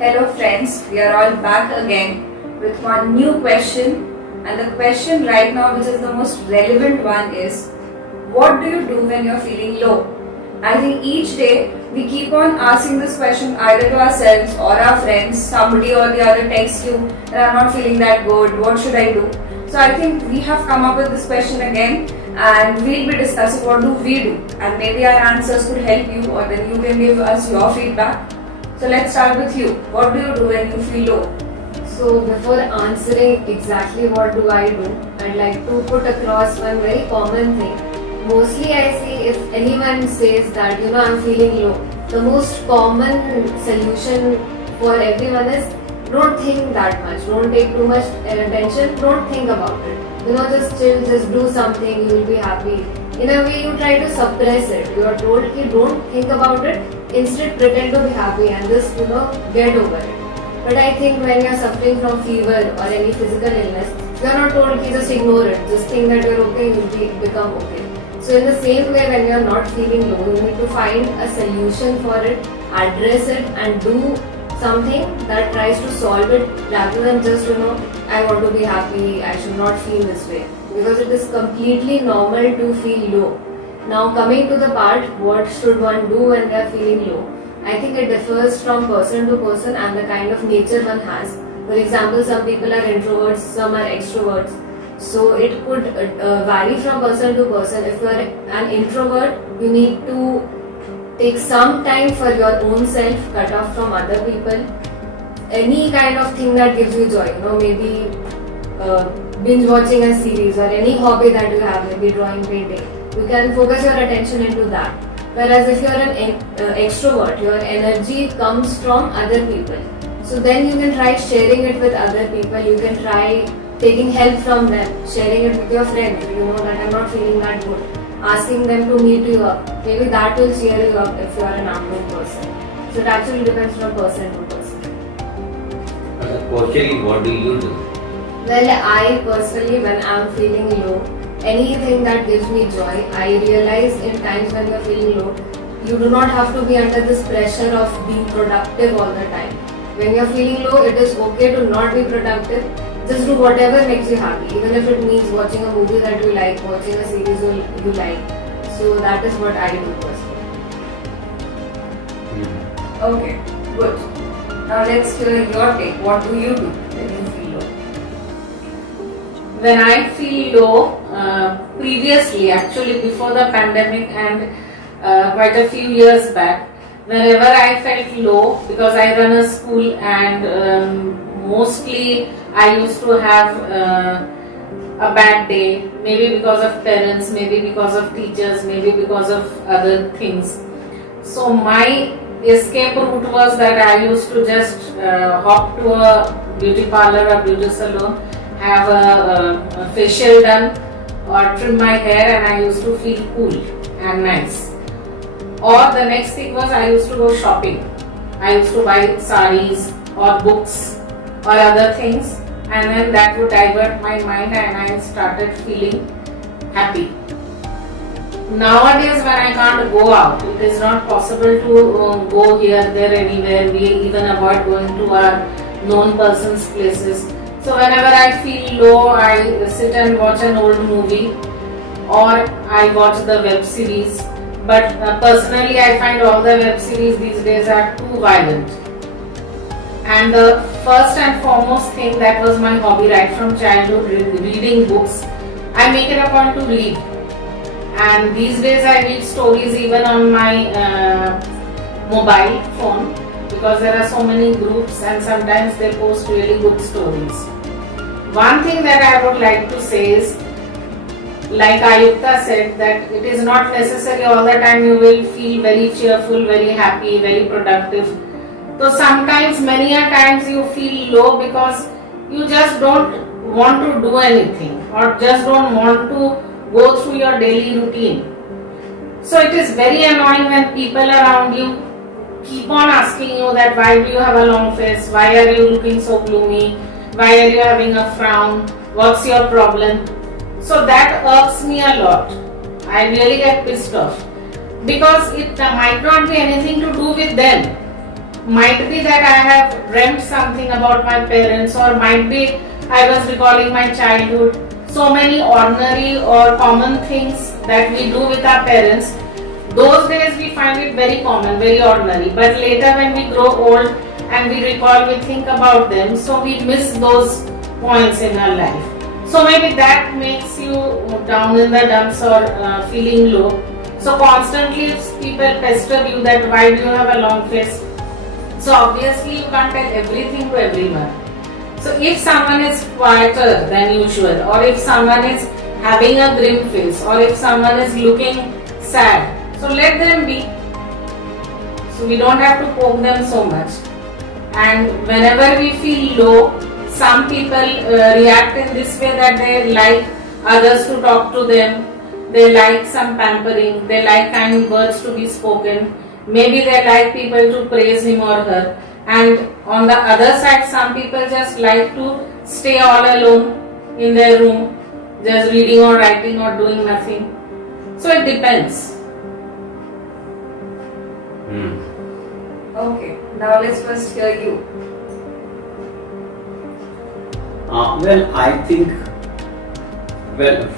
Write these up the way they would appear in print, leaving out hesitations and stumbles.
Hello friends, we are all back again with one new question, and the question right now which is the most relevant one is, what do you do when you're feeling low? I think each day we keep on asking this question either to ourselves or our friends. Somebody or the other texts you that I'm not feeling that good, what should I do? So I think we have come up with this question again, and we'll be discussing what do we do, and maybe our answers could help you, or then you can give us your feedback. So let's start with you. What do you do when you feel low? So before answering exactly what do I do, I'd like to put across one very common thing. Mostly I see if anyone says that I'm feeling low, the most common solution for everyone is don't think that much, don't take too much attention, don't think about it. Just chill, just do something, you will be happy. In a way you try to suppress it. You are told ki don't think about it, instead pretend to be happy and just get over it. But I think when you are suffering from fever or any physical illness, you are not told to just ignore it. Just think that you are okay, you will become okay. So in the same way, when you are not feeling low, you need to find a solution for it, address it, and do something that tries to solve it, rather than just I want to be happy, I should not feel this way. Because it is completely normal to feel low. Now coming to the part, what should one do when they are feeling low? I think it differs from person to person and the kind of nature one has. For example, some people are introverts, some are extroverts. So it could vary from person to person. If you are an introvert, you need to take some time for your own self, cut off from other people. Any kind of thing that gives you joy, maybe binge watching a series or any hobby that you have, maybe drawing, painting. You can focus your attention into that. Whereas if you are an extrovert, your energy comes from other people. So then you can try sharing it with other people. You can try taking help from them, sharing it with your friends. That I'm not feeling that good. Asking them to meet you up. Maybe that will cheer you up if you are an unknown person. So it actually depends from person to person. Actually, what do you do? Well, I personally, when I'm feeling low, anything that gives me joy, I realize in times when you're feeling low, you do not have to be under this pressure of being productive all the time. When you're feeling low, it is okay to not be productive. Just do whatever makes you happy, even if it means watching a movie that you like, watching a series you like. So that is what I do personally. Okay, good. Now let's hear your take. What do you do when you feel low? When I feel low, previously, actually before the pandemic and quite a few years back, whenever I felt low, because I run a school and mostly I used to have a bad day, maybe because of parents, maybe because of teachers, maybe because of other things. So my escape route was that I used to just hop to a beauty parlor or beauty salon, have a facial done or trim my hair, and I used to feel cool and nice. Or the next thing was I used to go shopping. I used to buy sarees or books or other things, and then that would divert my mind and I started feeling happy. Nowadays when I can't go out, it is not possible to go here, there, anywhere. We even avoid going to our known persons' places. So whenever I feel low, I sit and watch an old movie or I watch the web series. But personally I find all the web series these days are too violent. And the first and foremost thing that was my hobby right from childhood, reading books, I make it a point to read. And these days I read stories even on my mobile phone, because there are so many groups and sometimes they post really good stories. One thing that I would like to say is, like Ayukta said, that it is not necessary all the time you will feel very cheerful, very happy, very productive. So sometimes, many a times you feel low because you just don't want to do anything or just don't want to go through your daily routine. So it is very annoying when people around you keep on asking you that why do you have a long face, why are you looking so gloomy, why are you having a frown, what's your problem. So that irks me a lot. I really get pissed off because it might not be anything to do with them. Might be that I have dreamt something about my parents, or might be I was recalling my childhood. So many ordinary or common things that we do with our parents. Those days we find it very common, very ordinary. But later when we grow old and we recall, we think about them, so we miss those points in our life. So maybe that makes you down in the dumps or feeling low. So constantly if people pester you that why do you have a long face, so obviously you can't tell everything to everyone. So if someone is quieter than usual, or if someone is having a grim face, or if someone is looking sad, so let them be. So we don't have to poke them so much. And whenever we feel low, some people react in this way that they like others to talk to them, they like some pampering, they like kind words to be spoken, maybe they like people to praise him or her. And on the other side, some people just like to stay all alone in their room, just reading or writing or doing nothing. So it depends. Okay, now let's first hear you. Well, I think,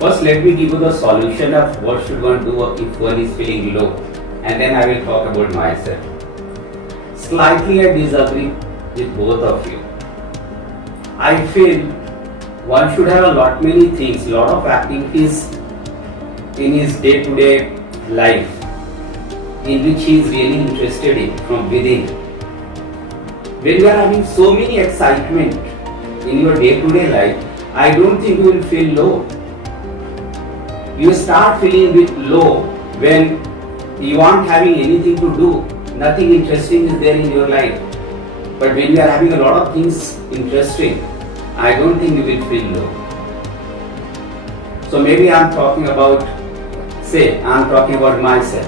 first let me give you the solution of what should one do if one is feeling low, and then I will talk about myself. Slightly I disagree with both of you. I feel one should have a lot many things, lot of activities in his day-to-day life in which he is really interested in from within. When you are having so many excitement in your day-to-day life, I don't think you will feel low. You start feeling a bit low when you aren't having anything to do, nothing interesting is there in your life. But when you are having a lot of things interesting, I don't think you will feel low. So maybe I am talking about myself.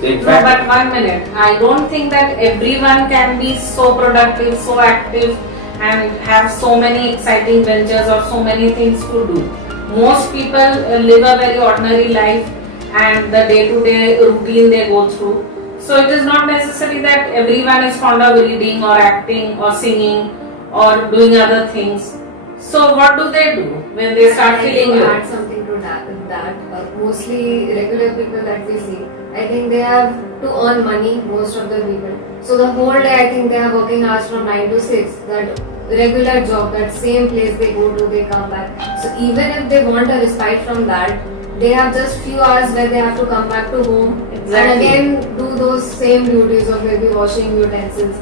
So in No, fact, but 1 minute. I don't think that everyone can be so productive, so active, and have so many exciting ventures or so many things to do. Most people live a very ordinary life and the day-to-day routine they go through. So it is not necessary that everyone is fond of reading or acting or singing or doing other things. So what do they do when they start feeling to low? add something to that. Mostly regular people that we see, I think they have to earn money, most of the people. So the whole day I think they are working hours from 9 to 6. That regular job, that same place they go to, they come back. So even if they want a respite from that, they have just few hours where they have to come back to home Exactly. and again do those same duties of maybe washing utensils.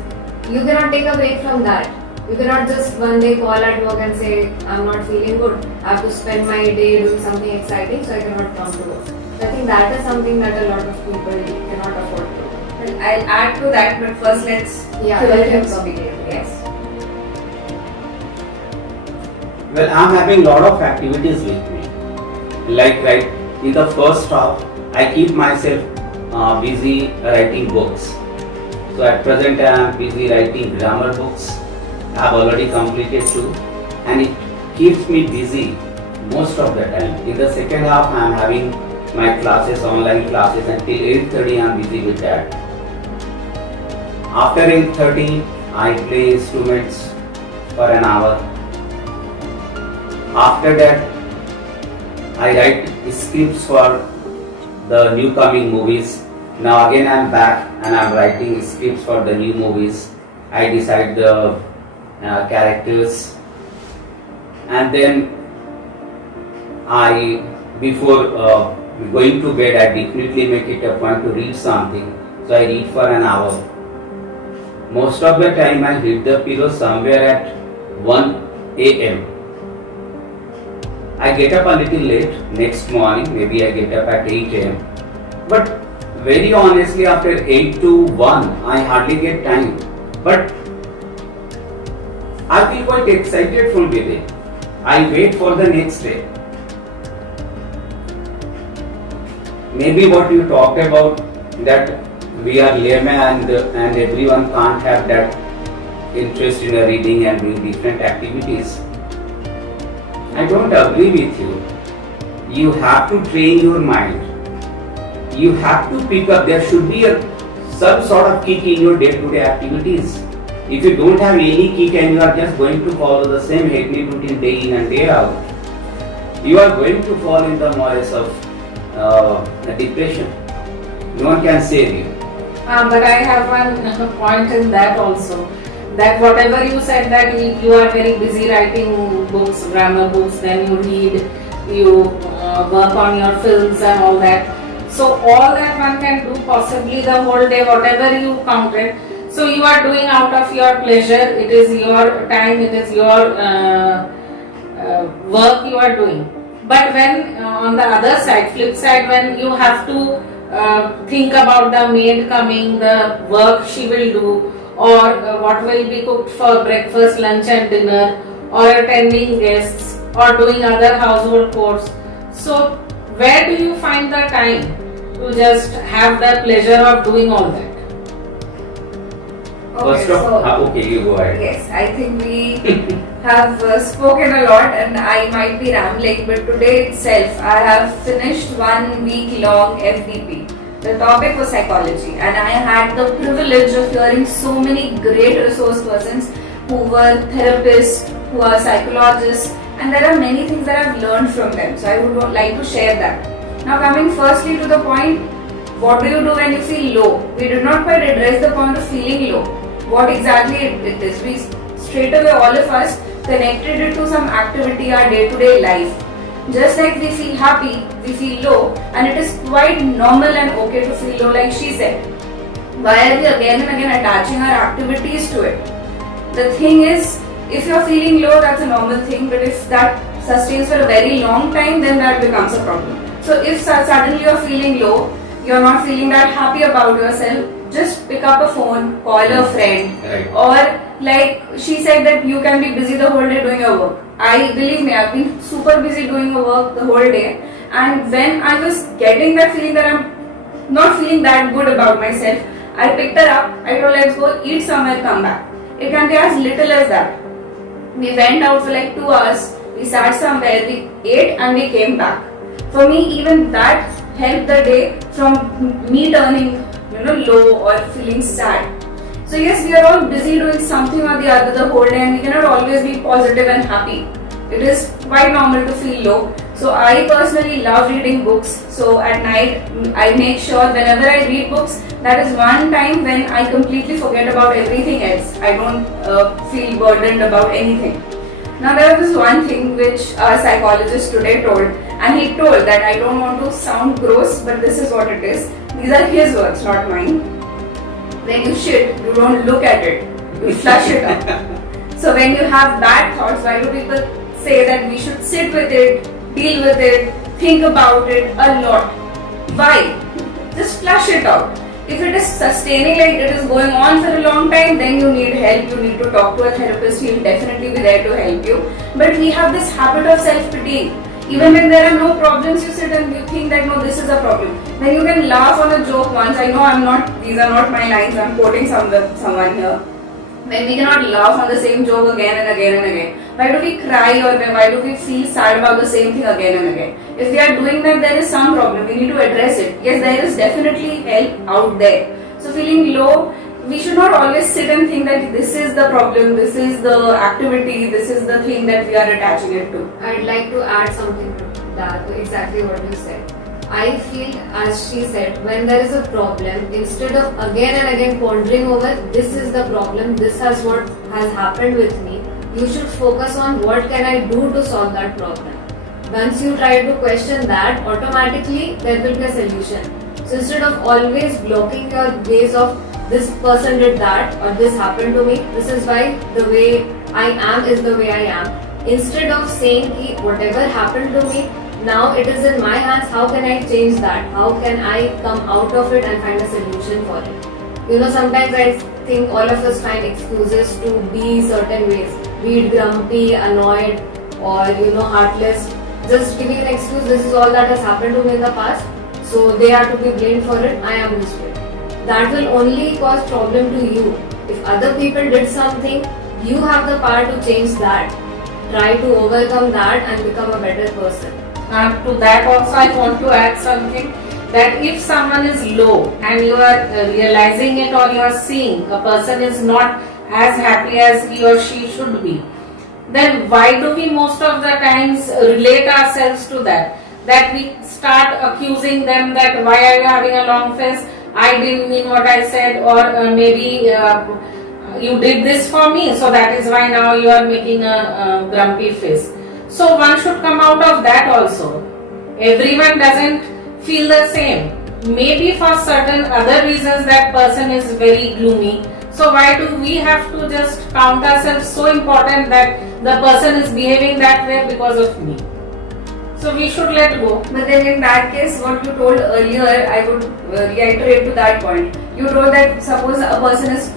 You cannot take a break from that. You cannot just one day call at work and say, I'm not feeling good. I have to spend my day doing something exciting, so I cannot come to work. So I think that is something that a lot of people cannot afford to. Well, I'll add to that, but first let's Yeah, hear let him him speak. speak. Yes. well, I'm having lot of activities with me. Like right in the first half, I keep myself busy writing books. So at present I am busy writing grammar books. I have already completed 2, and it keeps me busy most of the time. In the second half I am having my classes, online classes, until 8:30 I am busy with that. After 8:30 I play instruments for an hour. After that I write scripts for the new coming movies. Now again I am back and I am writing scripts for the new movies. I decide the characters, and then before going to bed, I definitely make it a point to read something. So I read for an hour. Most of the time I hit the pillow somewhere at 1 a.m. I get up a little late next morning, maybe I get up at 8 a.m. But very honestly, after 8 to 1, I hardly get time. But I feel quite excited from within. I wait for the next day. Maybe what you talked about, that we are layman and everyone can't have that interest in reading and doing different activities. I don't agree with you. You have to train your mind. You have to pick up. There should be a some sort of kick in your day-to-day activities. If you don't have any kick and you are just going to follow the same hectic routine day in and day out, you are going to fall in the morass of depression. No one can save you. But I have one point in that also. That whatever you said that you are very busy writing books, grammar books, then you read, you work on your films and all that. So all that one can do possibly the whole day, whatever you counted. So you are doing out of your pleasure. It is your time. It is your work you are doing. But when on the other side, flip side, when you have to think about the maid coming, the work she will do, or what will be cooked for breakfast, lunch and dinner, or attending guests, or doing other household chores. So where do you find the time to just have the pleasure of doing all that? First of okay, you go ahead. Yes, I think we have spoken a lot and I might be rambling, but today itself I have finished 1 week long FDP. The topic was psychology and I had the privilege of hearing so many great resource persons who were therapists, who are psychologists, and there are many things that I've learned from them. So I would like to share that. Now coming firstly to the point, what do you do when you feel low? We did not quite address the point of feeling low. What exactly it is? We straight away all of us connected it to some activity, our day-to-day life. Just like we feel happy, we feel low, and it is quite normal and okay to feel low, like she said. Why are we again and again attaching our activities to it? The thing is, if you're feeling low, that's a normal thing, but if that sustains for a very long time, then that becomes a problem. So if suddenly you're feeling low, you're not feeling that happy about yourself, just pick up a phone, call a friend, Right. or like she said that you can be busy the whole day doing your work. Believe me, I've been super busy doing my work the whole day, and when I was getting that feeling that I'm not feeling that good about myself, I picked her up, I told let's go eat somewhere, come back. It can be as little as that. We went out for like 2 hours, we sat somewhere, we ate and we came back. For me, even that helped the day from me turning low or feeling sad. So yes, we are all busy doing something or the other the whole day and we cannot always be positive and happy. It is quite normal to feel low. So I personally love reading books. So at night I make sure whenever I read books, that is one time when I completely forget about everything else. I don't feel burdened about anything. Now there was one thing which a psychologist today told, and he told that I don't want to sound gross, but this is what it is. These are his words, not mine. When you shit, you don't look at it, you flush it out. So when you have bad thoughts, why do people say that we should sit with it, deal with it, think about it a lot? Why? Just flush it out. If it is sustaining, like it is going on for a long time, then you need help, you need to talk to a therapist, he will definitely be there to help you. But we have this habit of self-pitying. Even when there are no problems, you sit and you think that no, this is a problem. Then you can laugh on a joke once. I know these are not my lines, I'm quoting someone here. When we cannot laugh on the same joke again and again and again. Why do we cry or why do we feel sad about the same thing again and again? If we are doing that, there is some problem. We need to address it. Yes, there is definitely help out there. So feeling low, we should not always sit and think that this is the problem, this is the activity, this is the thing that we are attaching it to. I'd like to add something to that, exactly what you said. I feel, as she said, when there is a problem, instead of again and again pondering over this is the problem, this is what has happened with me, you should focus on what can I do to solve that problem. Once you try to question that, automatically there will be a solution. So instead of always blocking your gaze of this person did that or this happened to me, this is why the way I am is the way I am. Instead of saying ki whatever happened to me, now it is in my hands, how can I change that? How can I come out of it and find a solution for it? Sometimes I think all of us find excuses to be certain ways. Be it grumpy, annoyed or heartless. Just giving an excuse, this is all that has happened to me in the past, so they are to be blamed for it, I am this way. That will only cause problem to you. If other people did something, you have the power to change that. Try to overcome that and become a better person. To that also I want to add something that if someone is low and you are realizing it or you are seeing a person is not as happy as he or she should be, then why do we most of the times relate ourselves to that? That we start accusing them that why are you having a long face? I didn't mean what I said, or maybe you did this for me, so that is why now you are making a grumpy face. So one should come out of that also. Everyone doesn't feel the same. Maybe for certain other reasons that person is very gloomy. So why do we have to just count ourselves so important that the person is behaving that way because of me? So we should let go. But then in that case, what you told earlier, I would reiterate to that point. You told that suppose a person is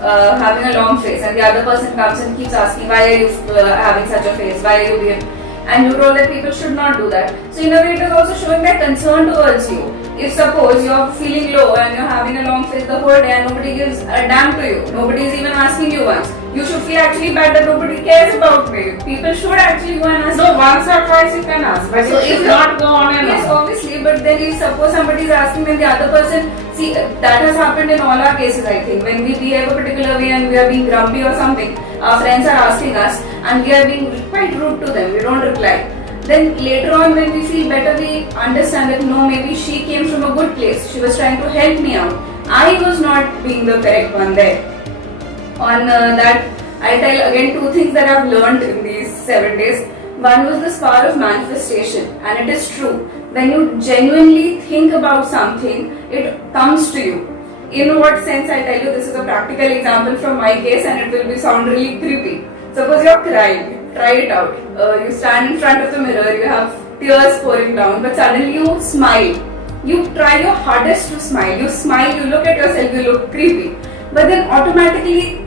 having a long face and the other person comes and keeps asking, why are you having such a face? Why are you being? And you told that people should not do that. So in a way it is also showing that concern towards you. If suppose you are feeling low and you are having a long face the whole day and nobody gives a damn to you, nobody is even asking you once, you should feel actually bad that nobody cares about me. People should actually go and ask. No, once or twice you can ask, but So it if should not go on and Yes, on. obviously, but then if suppose somebody is asking when the other person, see that has happened in all our cases I think. When we behave a particular way and we are being grumpy or something, our friends are asking us and we are being quite rude to them, we don't reply. Then later on when we feel better, we understand that no, maybe she came from a good place, she was trying to help me out. I was not being the correct one there. On that, I tell again two things that I've learned in these 7 days. One was this power of manifestation, and it is true. When you genuinely think about something, it comes to you. In what sense? I tell you, this is a practical example from my case, and it will be sound really creepy. Suppose you're crying, try it out. You stand in front of the mirror, you have tears pouring down, but suddenly you smile. You try your hardest to smile. You smile, you look at yourself, you look creepy. But then automatically,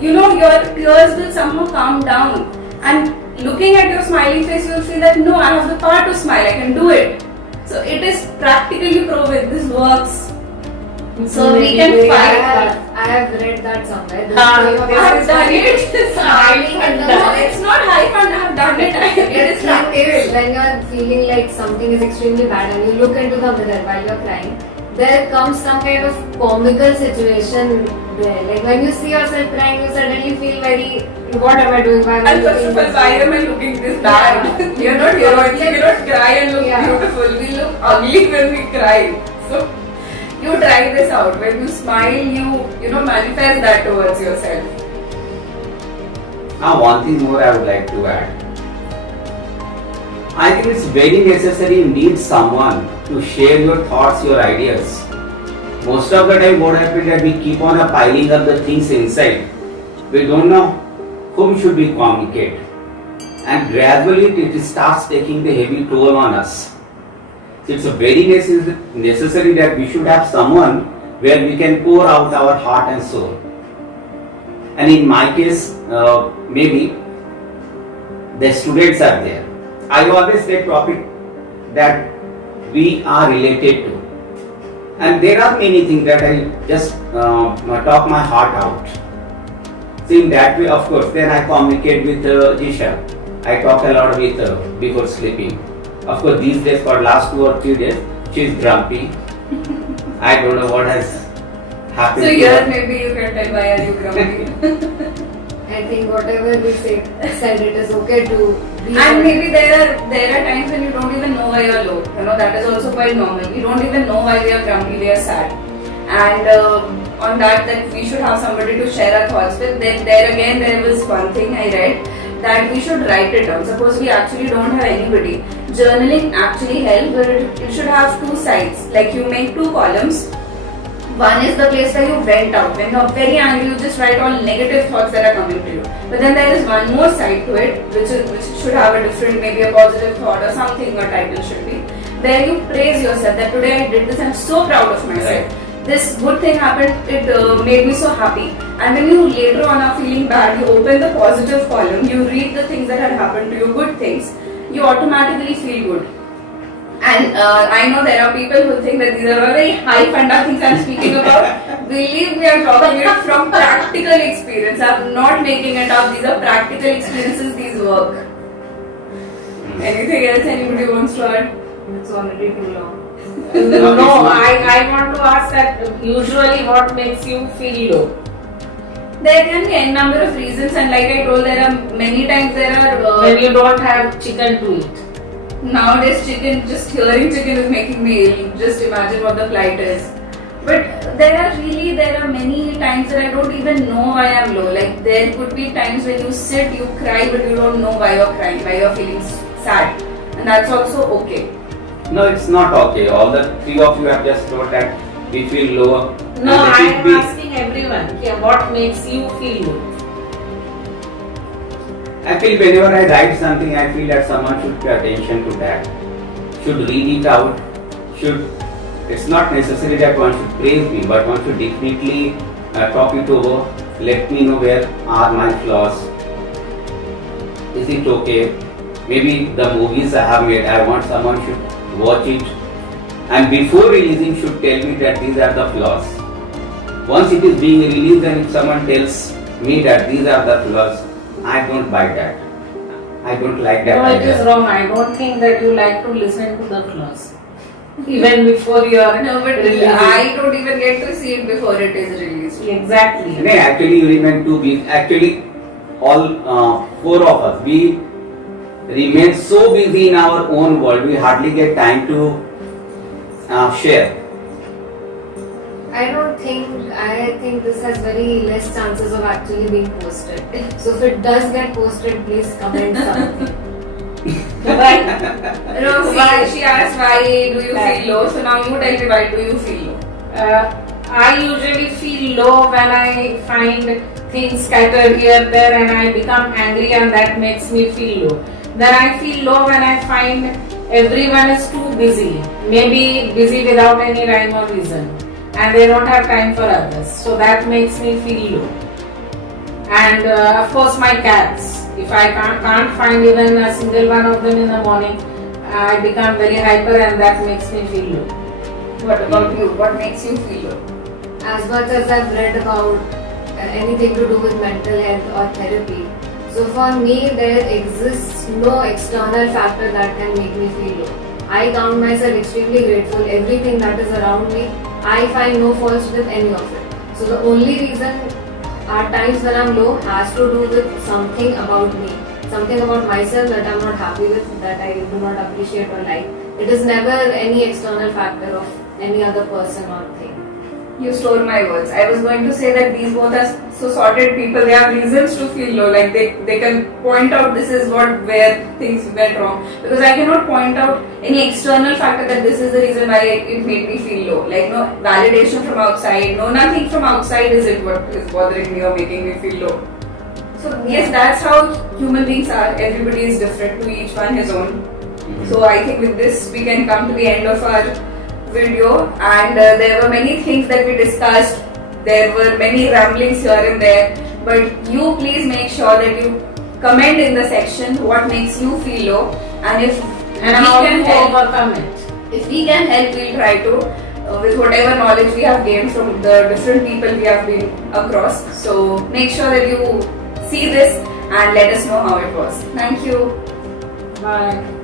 your tears will somehow calm down. And looking at your smiling face, you'll feel that no, I have the power to smile, I can do it. So it is practically proven, this works. So we can Maybe fight. I have read that somewhere. This Ah, thing of I have done it. smiling and No, it's not high fun, I have done it. It is practical. when you are feeling like something is extremely bad and you look into the mirror while you are crying, there comes some kind of comical situation there. Like when you see yourself crying, you suddenly feel very, what am I doing? Why am I And first looking of all, this why way? am I looking this bad? We are not heroines, we cannot cry and look Yeah. beautiful. We look ugly when we cry. So you try this out. When you smile, you manifest that towards yourself. Now, one thing more I would like to add. I think it's very necessary you need someone to share your thoughts, your ideas. Most of the time what happens that we keep on piling up the things inside. We don't know whom should we communicate. And gradually it starts taking the heavy toll on us. So it's a very necessary that we should have someone where we can pour out our heart and soul. And in my case, maybe the students are there. I always take topic that we are related to. And there are many things that I just talk my heart out. So in that way, of course, then I communicate with Jisha. I talk a lot with her before sleeping. Of course, these days for last 2 or 3 days, she is grumpy. I don't know what has happened. So to here her. maybe you can tell why are you grumpy. I think whatever we said, it is okay to be. And maybe there are times when you don't even know why you're low. That is also quite normal. We don't even know why we are grumpy, we are sad. And on that we should have somebody to share our thoughts with. Then there was one thing I read that we should write it down. Suppose we actually don't have anybody. Journaling actually helps, but it should have 2 sides. Like you make 2 columns. One is the place where you vent out. When you're very angry, you just write all negative thoughts that are coming to you. But then there is one more side to it, which should have a different, maybe a positive thought or something your title should be. Where you praise yourself that today I did this, I'm so proud of myself. This good thing happened, it made me so happy. And when you later on are feeling bad, you open the positive column, you read the things that had happened to you, good things, you automatically feel good. And I know there are people who think that these are all very high funda things I'm speaking about. Believe me, I'm talking it from practical experience. I'm not making it up. These are practical experiences, these work. Anything else anybody wants to add? It's already too long. No, I want to ask that usually what makes you feel low? There can be a number of reasons, and like I told, there are many times there are When you don't have chicken to eat. nowadays chicken. Just hearing chicken is making me ill. Just imagine what the flight is. But there are many times that I don't even know why I'm low. Like there could be times when you sit, you cry, but you don't know why you're crying, why you're feeling sad, and that's also okay. No, it's not okay. All the three of you have just told that we feel lower. No, and let I it am be. asking everyone. Yeah, what makes you feel low? I feel whenever I write something, I feel that someone should pay attention to that. Should read it out. It's not necessary that one should praise me, but one should definitely talk it over. Let me know where are my flaws. Is it okay? Maybe the movies I have made, I want someone should watch it, and before releasing should tell me that these are the flaws. Once it is being released and if someone tells me that these are the flaws, I don't buy that. I don't like that No, it idea. is wrong. I don't think that you like to listen to the flaws. Even before you are No, but releasing. I don't even get to see it before it is released. Exactly. No, actually you remain too busy. Actually, all four of us, we remain so busy in our own world, we hardly get time to share. I think this has very less chances of actually being posted. So if it does get posted, please comment something. Right. No, see, Why? she asked why do you feel low. So now you tell me why do you feel low? I usually feel low when I find things scattered here, there, and I become angry, and that makes me feel low. Then I feel low when I find everyone is too busy, maybe busy without any rhyme or reason, and they don't have time for others. So that makes me feel low. And of course, my cats. If I can't find even a single one of them in the morning, I become very hyper, and that makes me feel low. What about you? What makes you feel low? As much as I've read about anything to do with mental health or therapy, so for me there exists no external factor that can make me feel low. I count myself extremely grateful. Everything that is around me, I find no faults with any of it. So the only reason at times when I'm low has to do with something about me, something about myself that I'm not happy with, that I do not appreciate or like. It is never any external factor of any other person or thing. You stole my words. I was going to say that these both are so sorted people. They have reasons to feel low. Like they can point out this is where things went wrong. Because I cannot point out any external factor that this is the reason why it made me feel low. Like no validation from outside, no nothing from outside is it what is bothering me or making me feel low. So yes, that's how human beings are. Everybody is different, to each one his own. So I think with this we can come to the end of our video, and there were many things that we discussed. There were many ramblings here and there, but you please make sure that you comment in the section what makes you feel low, and if And we how can to help, overcome it. if we can help, we'll try to with whatever knowledge we have gained from the different people we have been across. So make sure that you see this and let us know how it was. Thank you. Bye.